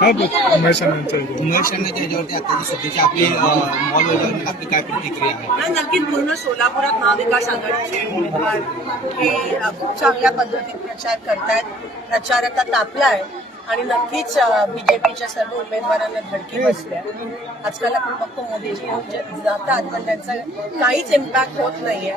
महेश अण्णांच्या ह्याच्यावर. महेश अण्णाच्या याच्यावरती आता जी सध्याची आपली मॉल वगैरे आपली काय प्रतिक्रिया आहे? नाही नक्कीच पूर्ण सोलापुरात महाविकास आघाडीचे उमेदवार हे अ, खूप चांगल्या पद्धतीत प्रचार करतायत प्रचार आता तापलाय आणि नक्कीच बीजेपीच्या सर्व उमेदवारांना धडकी बसल्या आजकाल आपण बघतो मोदीजी म्हणजे जातात पण त्यांचा काहीच इम्पॅक्ट होत नाहीये.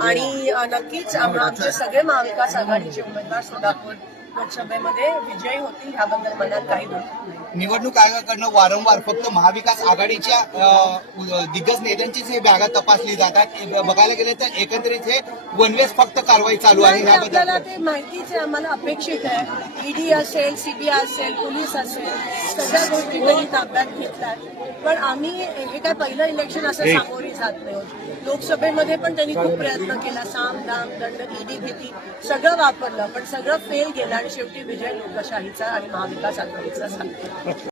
आणि अ, नक्कीच आम- आमचे सगळे महाविकास आघाडीचे उमेदवार सोलापूर लोकसभेमध्ये विजयी होतील ह्याबद्दल मनात काही नाही. निवडणूक आयोगाकडनं वारंवार फक्त महाविकास आघाडीच्या अ, दिग्गज नेत्यांचीच हे बॅगा तपासली जातात. बघायला गेले तर एकंदरीत हे वनवेज फक्त कारवाई चालू आहे नाही, आपल्याला याबद्दल ते माहितीच आहे आम्हाला अपेक्षित आहे. ईडी असेल सीबीआय असेल पोलीस असेल सगळ्या गोष्टी त्यांनी ताब्यात घेतल्यात. पण आम्ही हे काय पहिलं इलेक्शन असं सामोरे जात नाही होत. लोकसभेमध्ये पण त्यांनी खूप प्रयत्न केला साम दाम दंड ईडी भीती सगळं वापरलं पण सगळं फेल गेलं. आणि शेवटी विजय लोकशाहीचा आणि महाविकास आघाडीचा सांगतो